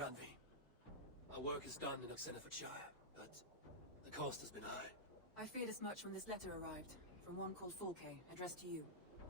Ranvi. Our work is done in Oxenefordscire, but the cost has been high. I feared as much when this letter arrived, from one called Fulke, addressed to you.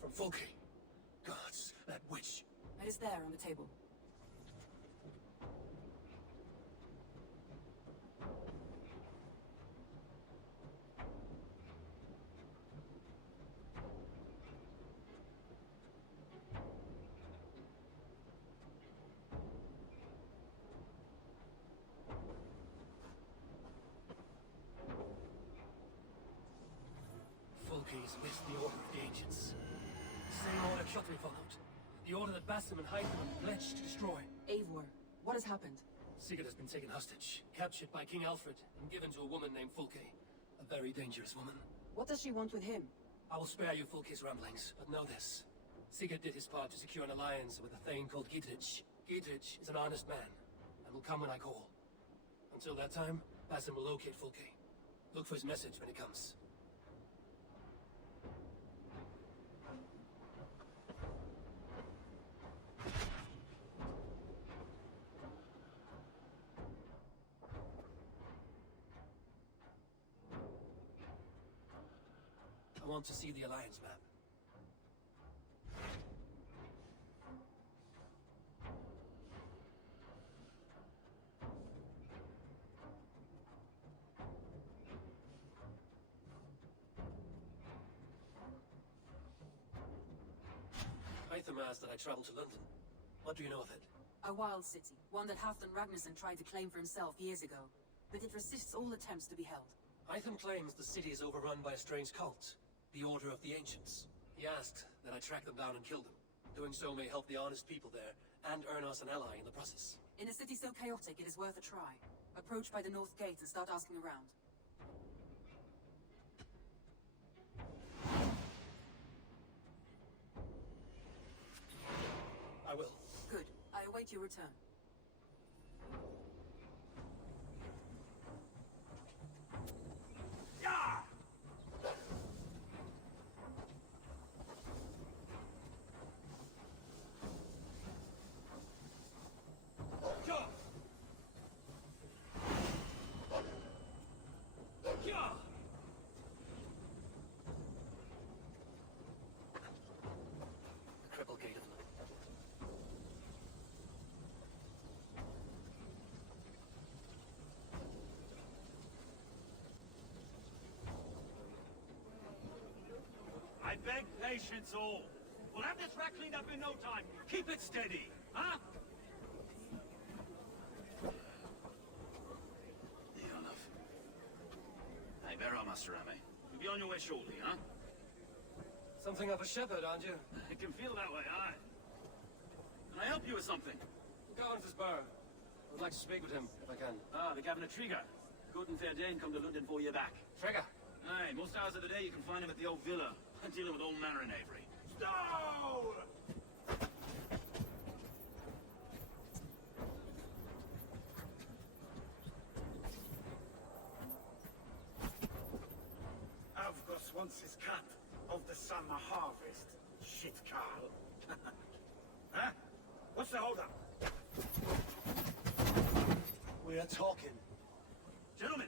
From Fulke? Gods, that witch. It is there on the table. Fulke is with the Order of the Ancients. The same order Kjotve followed. The order that Basim and Hytham pledged to destroy. Eivor, what has happened? Sigurd has been taken hostage, captured by King Alfred, and given to a woman named Fulke. A very dangerous woman. What does she want with him? I will spare you Fulke's ramblings, but know this. Sigurd did his part to secure an alliance with a thane called Gidrich. Gidrich is an honest man, and will come when I call. Until that time, Basim will locate Fulke. Look for his message when it comes. I want to see the Alliance map. Hytham asked that I travel to London. What do you know of it? A wild city, one that Halfdan Ragnarsson tried to claim for himself years ago. But it resists all attempts to be held. Hytham claims the city is overrun by a strange cult, the Order of the Ancients. He asked that I track them down and kill them. Doing so may help the honest people there, and earn us an ally in the process. In a city so chaotic, it is worth a try. Approach by the north gate and start asking around. I will. Good. I await your return. The cripple gate of the I beg patience all. We'll have this wreck cleaned up in no time. Keep it steady, huh? Near enough. Hey, bear up, Master Rami. You'll be on your way shortly, huh? Something of a shepherd, aren't you? It can feel that way, aye. Can I help you with something? Gareth is Burr. I would like to speak with him, if I can. Ah, the Governor Trigger. Good and fair Dane come to London for you back. Trigger! Aye, most hours of the day you can find him at the old villa, dealing with all manner in Avery. Stow! Avgos wants his cut of the summer harvest. Shit, Carl. Huh? What's the holdup? We are talking. Gentlemen,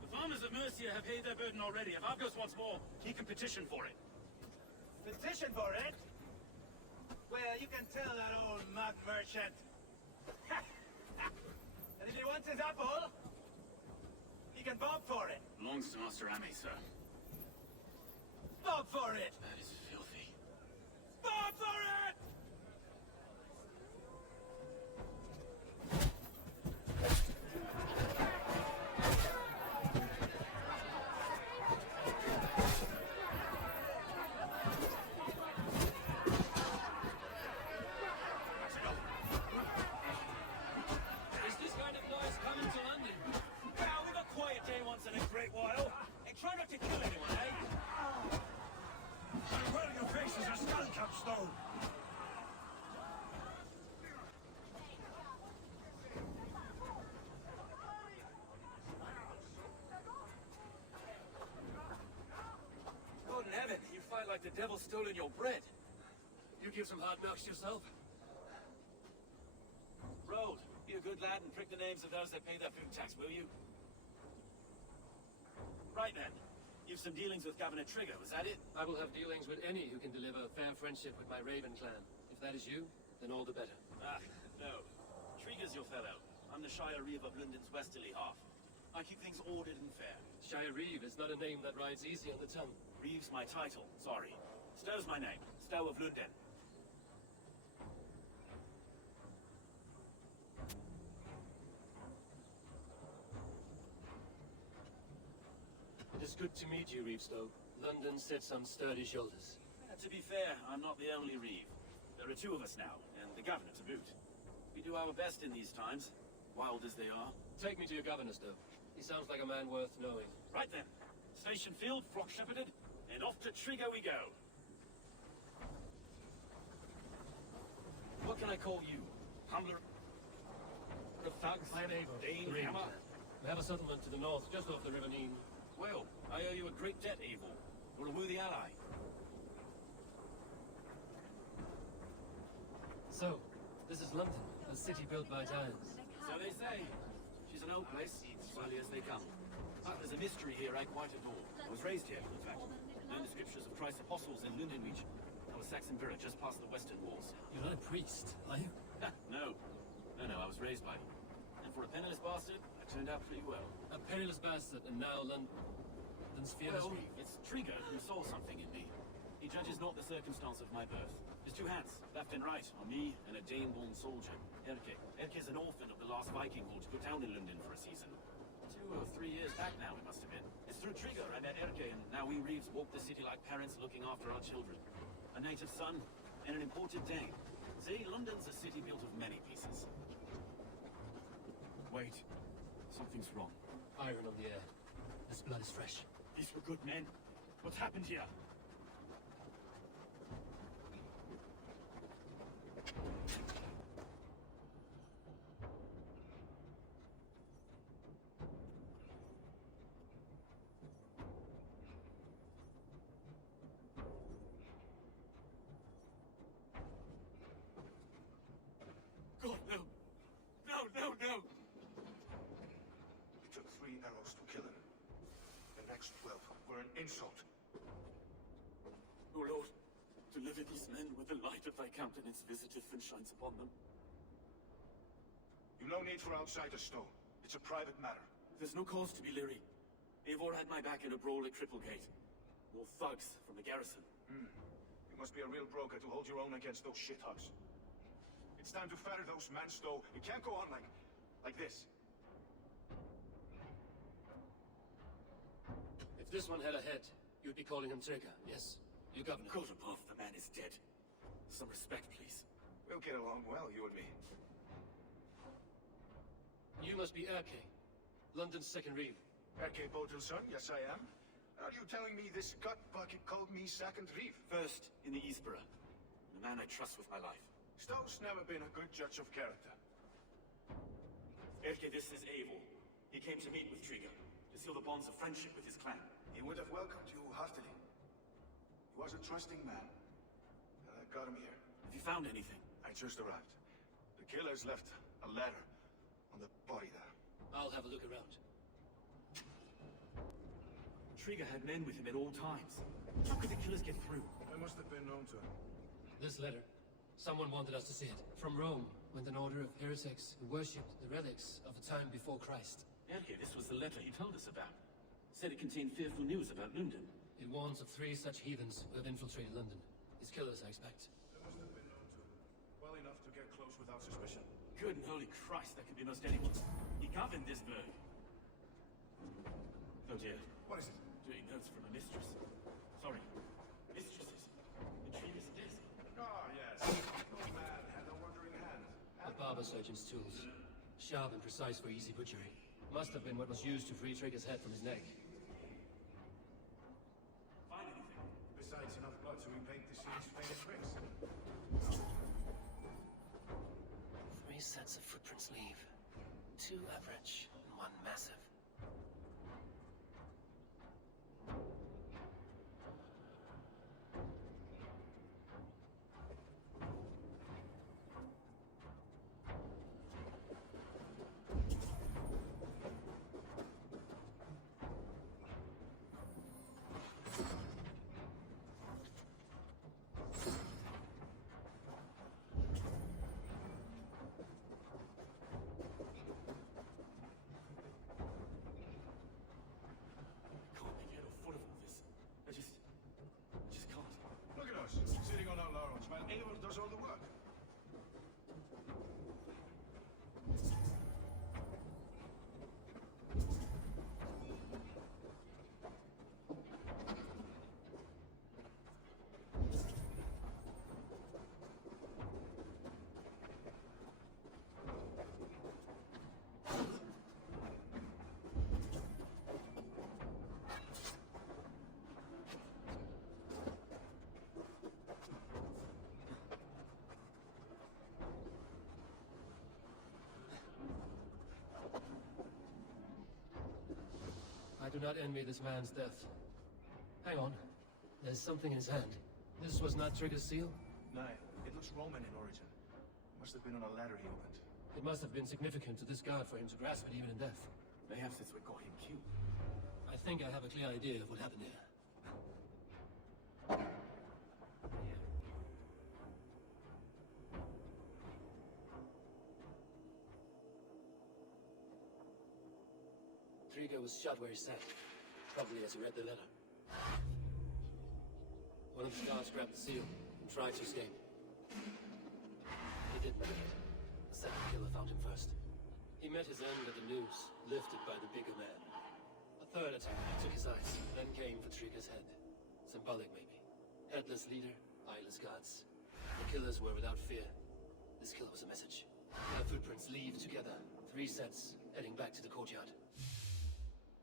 the farmers of Mercia have paid their burden already. If Avgos wants more, he can petition for it. Petition for it? Well, you can tell that old mug merchant. And if he wants his apple, he can bob for it. Belongs to Master Rami, sir. Bob for it! That is filthy. Bob for it! Is this kind of noise coming to London? Well, we've a quiet day once in a great while. And try not to kill anyone, eh? Well, your face is a skull capstone. Good in heaven, you fight like the devil stolen your bread. You give some hard knocks yourself? Road, be a good lad and prick the names of those that pay their food tax, will you? Right then. You've some dealings with Governor Trigger, was that it? I will have dealings with any who can deliver a fair friendship with my Raven clan. If that is you, then all the better. Ah, no. Trigger's your fellow. I'm the Shire Reeve of London's westerly half. I keep things ordered and fair. Shire Reeve is not a name that rides easy on the tongue. Reeve's my title, sorry. Stow's my name. Stow of London. It is good to meet you, Reevestow. London sits on sturdy shoulders. To be fair, I'm not the only Reeve. There are two of us now, and the governor to boot. We do our best in these times, wild as they are. Take me to your governor, Stow. He sounds like a man worth knowing. Right then. Station filled, flock shepherded, and off to Trigger we go. What can I call you? Humbler of thugs? I am Eivor, Dane the Raven Hammer? clan. We have a settlement to the north, just off the River Neen. Well, I owe you a great debt, Eivor. You're a worthy ally. So, this is London, a city built by giants. So they say. She's an old place, slowly as they come. But there's a mystery here I quite adore. I was raised here, in fact. Learned the scriptures of Christ's apostles in London region. I was Saxon Borough, just past the western walls. You're not a priest, are you? No. No, I was raised by them. And for a penniless bastard, I turned out pretty well. A penniless bastard, and now London's fearless Well, Reeve. it's Trigger who saw something in me. He judges not the circumstance of my birth. There's two hands, left and right, on me and a Dane-born soldier, Erke. Erke's an orphan of the last Viking horde put down in London for a season. 2 or 3 years back now, it must have been. It's through Trigger I met Erke, and now we Reeves walk the city like parents looking after our children. A native son, and an imported Dane. See, London's a city built of many pieces. Wait. Something's wrong. Iron on the air. This blood is fresh. These were good men. What's happened here? God, no! No! It took 3 arrows to kill him. The next 12 were an insult. O Lord, deliver these men with the light of thy countenance visiteth and shines upon them. You've no need for outsiders, Stow. It's a private matter. There's no cause to be leery. Eivor had my back in a brawl at Cripplegate. More thugs from the garrison. You must be a real broker to hold your own against those shithogs. It's time to fetter those men, Stow. It can't go on like this. If this one had a head, you'd be calling him Trigger, yes? Your governor. God above, the man is dead. Some respect, please. We'll get along well, you and me. You must be Erke, London's second Reeve. Erke Bodil's son, yes I am. Are you telling me this gut bucket called me second Reeve? First, in the Eastborough. The man I trust with my life. Stow's never been a good judge of character. Erke, this is Eivor. He came to meet with Trigger, to seal the bonds of friendship with his clan. He would have welcomed you heartily. He was a trusting man. And I got him here. Have you found anything? I just arrived. The killers left a letter on the body there. I'll have a look around. Trigger had men with him at all times. How could the killers get through? I must have been known to him. This letter. Someone wanted us to see it. From Rome went an order of heretics who worshipped the relics of the time before Christ. Erke, this was the letter he told us about. Said it contained fearful news about London. It warns of 3 such heathens who have infiltrated London. His killers, I expect. I must have been known to him. Well enough to get close without suspicion. Good and holy Christ, that could be most anyone. He governed this burg. Oh dear. What is it? Doing notes from a mistress. Sorry. Mistresses. Retrievers desk. Ah, yes. No man had a wandering hand. A barber surgeon's tools. Sharp and precise for easy butchery. Must have been what was used to free Trigger's head from his neck. Find anything? Besides enough blood to repaint the city's faded bricks. 3 sets of footprints leave. 2 average, and 1 massive. do not envy this man's death. Hang on. There's something in his hand. This was not Trigger's seal? No, it looks Roman in origin. Must have been on a ladder he opened. It must have been significant to this guard for him to grasp it even in death. Perhaps that's what got him killed. I think I have a clear idea of what happened here. Trigger was shot where he sat, probably as he read the letter. One of the guards grabbed the seal and tried to escape. He didn't make it. The second killer found him first. He met his end at the noose, lifted by the bigger man. A third attack took his eyes, then came for Trigger's head. Symbolic, maybe. Headless leader, eyeless guards. The killers were without fear. This kill was a message. Their footprints leave together. 3 sets, heading back to the courtyard.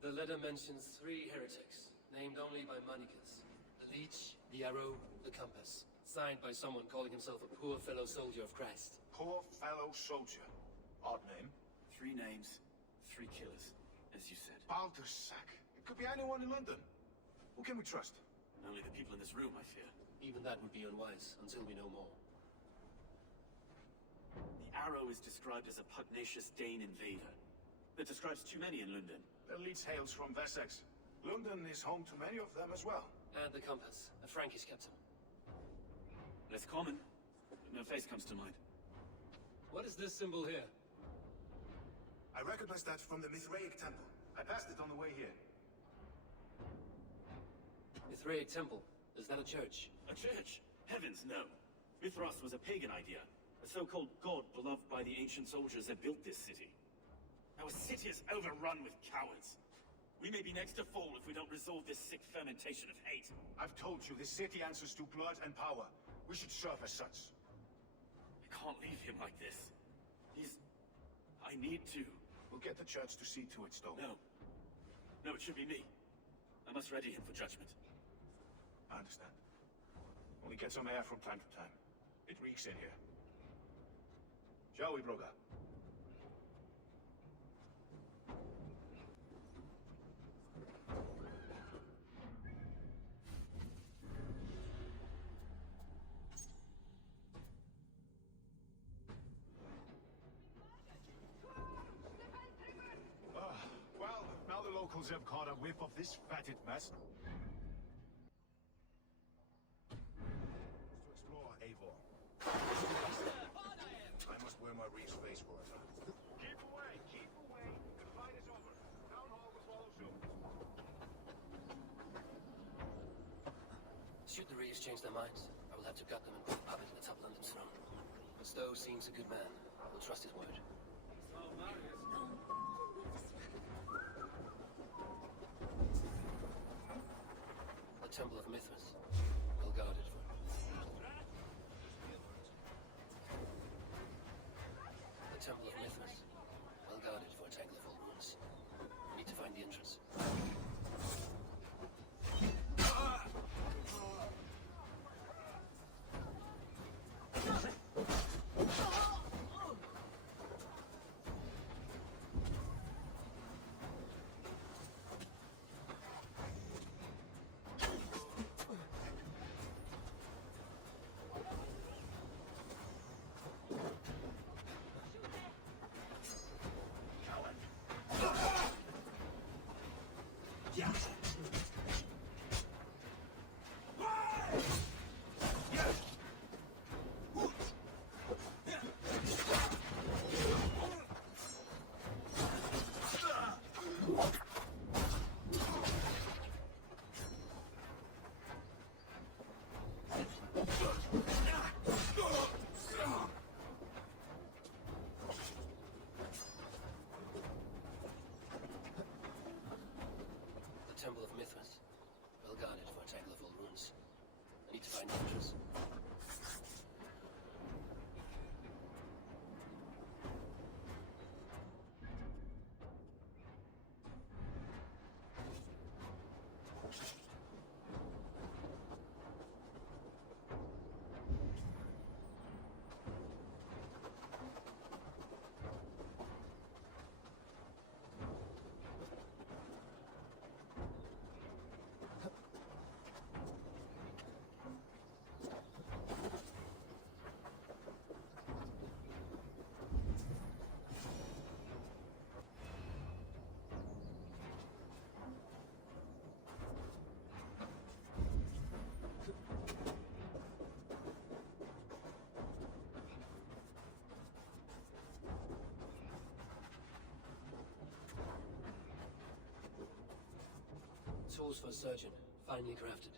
The letter mentions 3 heretics, named only by monikers. The Leech, the Arrow, the Compass. Signed by someone calling himself a poor fellow soldier of Christ. Poor fellow soldier. Odd name. 3 names, 3 killers, as you said. Baldersack. It could be anyone in London. Who can we trust? Only the people in this room, I fear. Even that would be unwise, until we know more. The Arrow is described as a pugnacious Dane invader. That describes too many in London. The Leeds hails from Wessex. London is home to many of them as well. And the Compass, a Frankish captain. Less common, but no face comes to mind. What is this symbol here? I recognize that from the Mithraic temple. I passed it on the way here. Mithraic temple. Is that a church? A church? Heavens, no. Mithras was a pagan idea. A so-called god beloved by the ancient soldiers that built this city. Our city is overrun with cowards. We may be next to fall if we don't resolve this sick fermentation of hate. I've told you, this city answers to blood and power. We should serve as such. I can't leave him like this. I need to. We'll get the church to see to it, Stowe. No. No, it should be me. I must ready him for judgment. I understand. Only get some air from time to time. It reeks in here. Shall we, Broga? Well, now the locals have caught a whiff of this fatted mess. To explore Avon. I must wear my Reeves face for a time. Keep away! Keep away! The fight is over. Town hall will follow soon. Should the Reeves change their minds, I will have to gut them and put a puppet in the top London's throne. But Stowe seems a good man. I will trust his word. The Temple of Mithras. Well guarded for... The Temple of Mithras. Well guarded for a tangle of old ruins. We need to find the entrance. Temple of Mithras. Well guarded for a tangle of old ruins. I need to find the entrance. tools for a surgeon, finely crafted.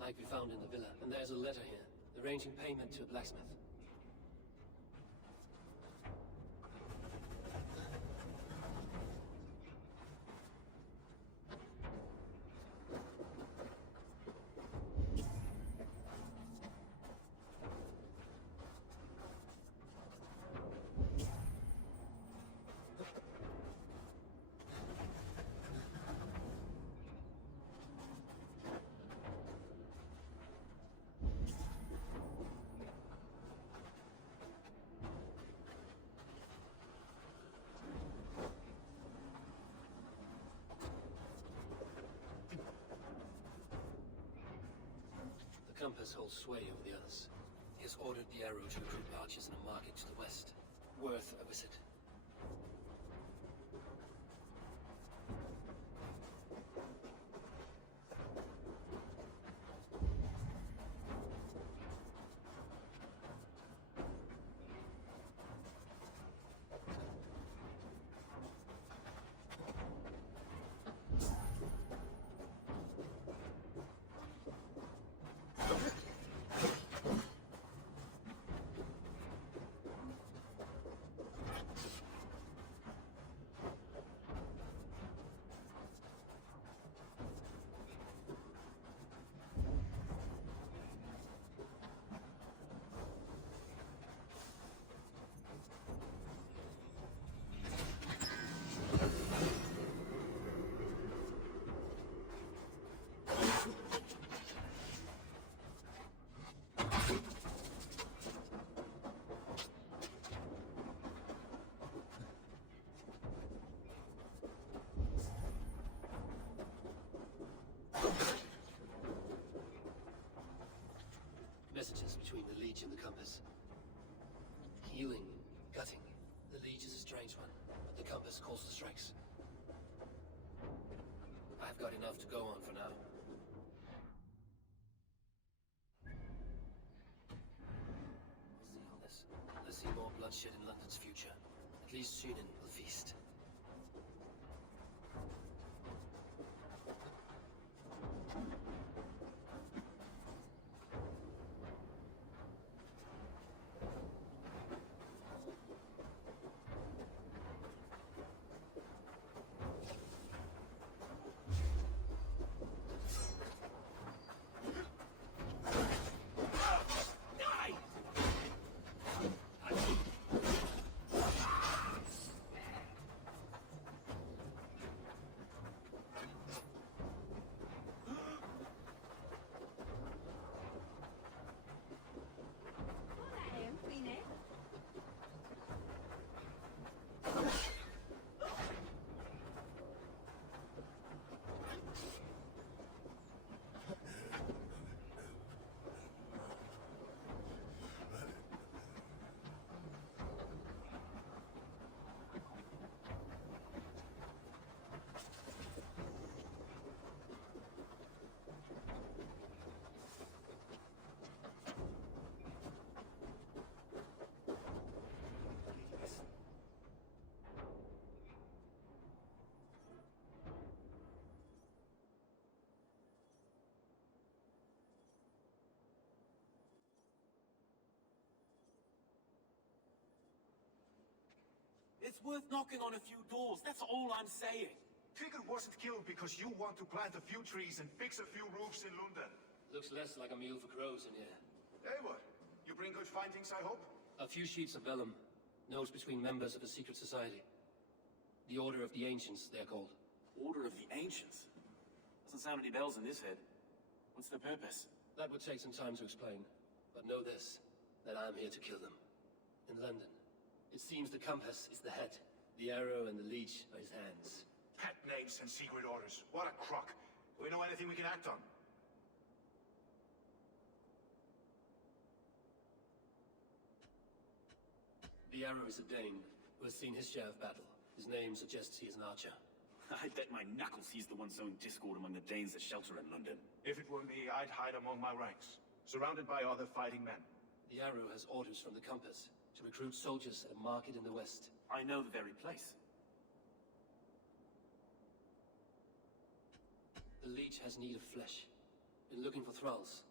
Like we found in the villa. And there's a letter here, arranging payment to a blacksmith. The compass holds sway over the others. He has ordered the arrow to recruit archers in a market to the west. Worth a visit. Messages between the Leech and the compass. Healing, gutting. The Leech is a strange one, but the compass calls the strikes. I've got enough to go on for now. We'll see all this. Let's see more bloodshed in London's future. At least Sunan will feast. It's worth knocking on a few doors, that's all I'm saying. Tigger wasn't killed because you want to plant a few trees and fix a few roofs in London. Looks less like a meal for crows in here. Hey, what? You bring good findings, I hope? A few sheets of vellum. Notes between members of a secret society. The Order of the Ancients, they're called. Order of the Ancients? Doesn't sound any bells in this head. What's their purpose? That would take some time to explain. But know this, that I'm here to kill them. In London. It seems the compass is the head. The arrow and the leech are his hands. Pet names and secret orders. What a crock. Do we know anything we can act on? The arrow is a Dane, who has seen his share of battle. His name suggests he is an archer. I bet my knuckles he's the one sowing discord among the Danes that shelter in London. If it were me, I'd hide among my ranks, surrounded by other fighting men. The arrow has orders from the compass to recruit soldiers at a market in the west. I know the very place. The leech has need of flesh. Been looking for thralls,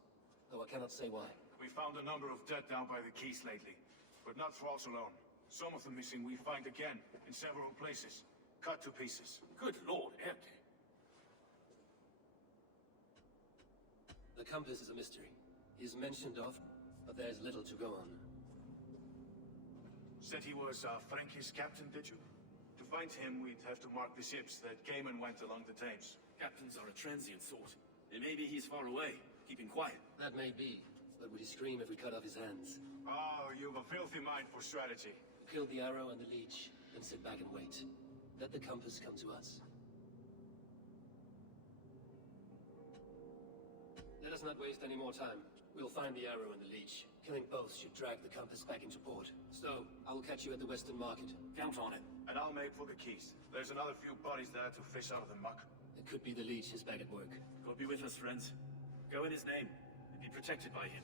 though I cannot say why. We found a number of dead down by the quays lately, but not thralls alone. Some of the missing we find again, in several places. Cut to pieces. Good lord, Erke. The compass is a mystery. He is mentioned of, but there is little to go on. Said he was Frankie's captain, did you? To find him, we'd have to mark the ships that came and went along the Thames. Captains are a transient sort. And maybe he's far away, keeping quiet. That may be, but would he scream if we cut off his hands? Oh, you've a filthy mind for strategy. Kill the arrow and the leech, then sit back and wait. Let the compass come to us. Let us not waste any more time. We'll find the arrow and the leech. Killing both should drag the compass back into port. So, I will catch you at the Western Market. Count on it. And I'll make for the quays. There's another few bodies there to fish out of the muck. It could be the leech is back at work. God be with us, friends. Go in his name, and be protected by him.